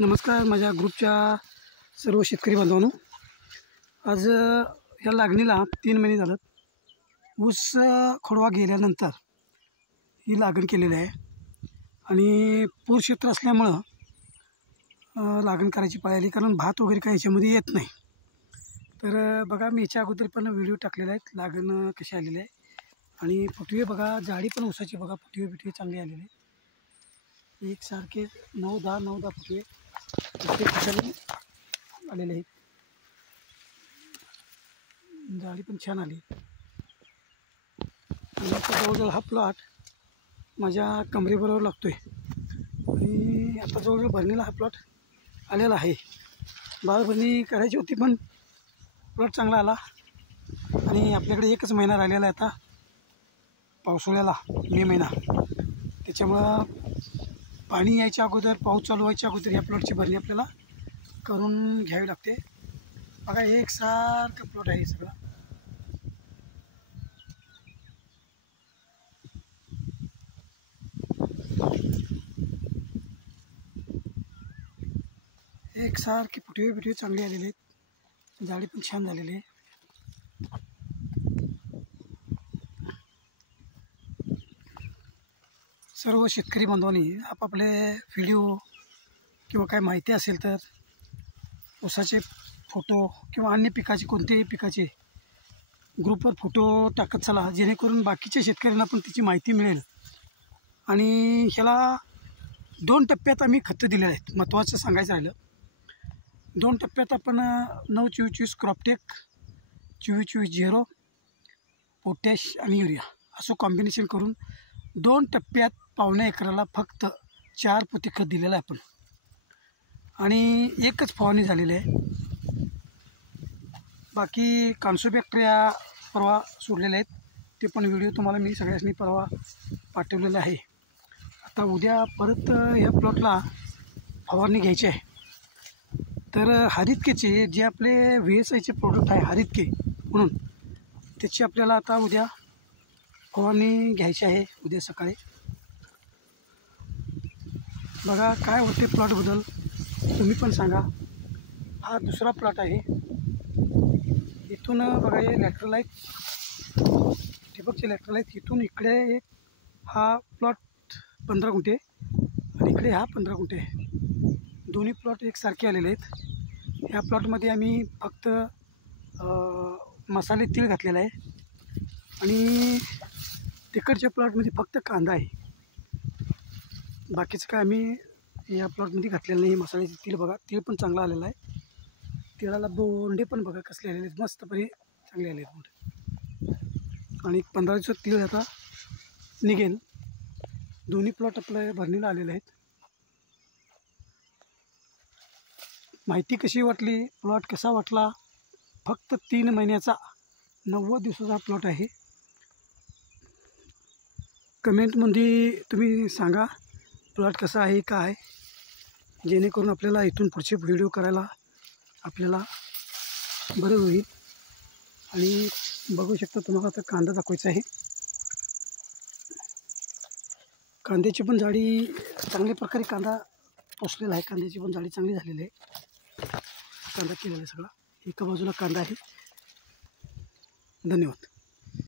नमस्कार माझ्या ग्रुपच्या सर्व शेतकरी बांधवांनो, आज या लागणीला 3 महिने झालेत. ऊस खोडवा गेल्यानंतर ही लागण केलेली आहे आणि पूर क्षेत्र असल्यामुळं लागण करायची पाळी आली, कारण भात वगैरे काही याच्यामध्ये येत नाही. तर बघा, मी याच्या अगोदर पण व्हिडिओ टाकलेला आहे लागण कशी आलेली आहे. आणि फुटवे बघा, जाडी पण ऊसाची बघा, फुटवे चांगले आलेले आहे. एकसारखे 9-10 फुटवे आलेले आहेत. जाळी पण छान आली. आता जवळजवळ हा प्लॉट माझ्या कमरेबरोबर लागतोय आणि आता जवळजवळ भरणीला हा प्लॉट आलेला आहे. बाळ भरणी करायची होती पण प्लॉट चांगला आला. आणि आपल्याकडे 1च महिना राहिलेला आहे आता पावसाळ्याला, मे महिना. त्याच्यामुळं पाणी यायच्या अगोदर, पाऊस चालू व्हायच्या अगोदर ह्या प्लॉटची भरणी आपल्याला करून घ्यावी लागते. बघा, एकसारखं प्लॉट आहे सगळं. एकसारखे फुटवे चांगले आलेले आहेत. जाळी पण छान झालेली आहे. सर्व शेतकरी बांधवांनी आपापले व्हिडिओ किंवा काय माहिती असेल तर ऊसाचे फोटो किंवा अन्य पिकाचे, कोणत्याही पिकाचे ग्रुपवर फोटो टाकत चला, जेणेकरून बाकीच्या शेतकऱ्यांना पण त्याची माहिती मिळेल. आणि ह्याला 2 टप्प्यात आम्ही खतं दिलेले आहेत. महत्त्वाचं सांगायचं राहिलं, 2 टप्प्यात आपण 9-24-24 क्रॉपटेक, 24-24-0 पोटॅश आणि युरिया असं कॉम्बिनेशन करून 2 टप्प्यात 1.25 एकराला फक्त 4 पोते खत दिलेलं आहे आपण. आणि 1च फवारणी झालेली आहे. बाकी कॉन्सोबॅक्टेरिया परवा सोडलेले आहेत, ते पण व्हिडिओ तुम्हाला मी सगळ्यांनी परवा पाठवलेला आहे. आता उद्या परत ह्या प्लॉटला फवारणी घ्यायची आहे. तर हरितकेचे जे आपले VSIचे प्रोडक्ट आहे, हरितके म्हणून, त्याची आपल्याला आता उद्या फवारणी घ्यायची आहे, उद्या सकाळी. बघा काय होते प्लॉटबद्दल तुम्ही पण सांगा. हा दुसरा प्लॉट आहे. इथून बघा, हे लॅटरलाइट, ठिबकचे लॅटरलाइट. इथून इकडे एक हा प्लॉट 15 गुंठे आणि इकडे हा 15 गुंठे. दोन्ही प्लॉट एकसारखे आलेले आहेत. ह्या प्लॉटमध्ये आम्ही फक्त मसाले तीळ घातलेला आहे आणि तिकडच्या प्लॉटमध्ये फक्त कांदा आहे. बाकीचं काय आम्ही या प्लॉटमध्ये घातलेलं नाही. मसाल्याचे तीळ बघा, तीळ पण चांगला आलेला आहे. तिळाला बोंडे पण बघा कसले आलेले आहेत, मस्तपणे चांगले आले आहेत बोंडे. आणि 15 दिवसात तीळ आता निघेल. दोन्ही प्लॉट आपल्या भरणीला आलेले आहेत. माहिती कशी वाटली, प्लॉट कसा वाटला? फक्त 3 महिन्याचा 90 दिवसाचा प्लॉट आहे. कमेंटमध्ये तुम्ही सांगा प्लॉट कसा आहे, काय आहे, जेणेकरून आपल्याला इथून पुढचे व्हिडिओ करायला आपल्याला बरं होईल. आणि बघू शकता, तुम्हाला आता कांदा दाखवायचा आहे. कांद्याची पण जाडी चांगल्या प्रकारे कांदा पोचलेला आहे. कांद्याची पण जाडी चांगली झालेली आहे. कांदा केलेला आहे सगळा. एका बाजूला कांदा आहे. धन्यवाद.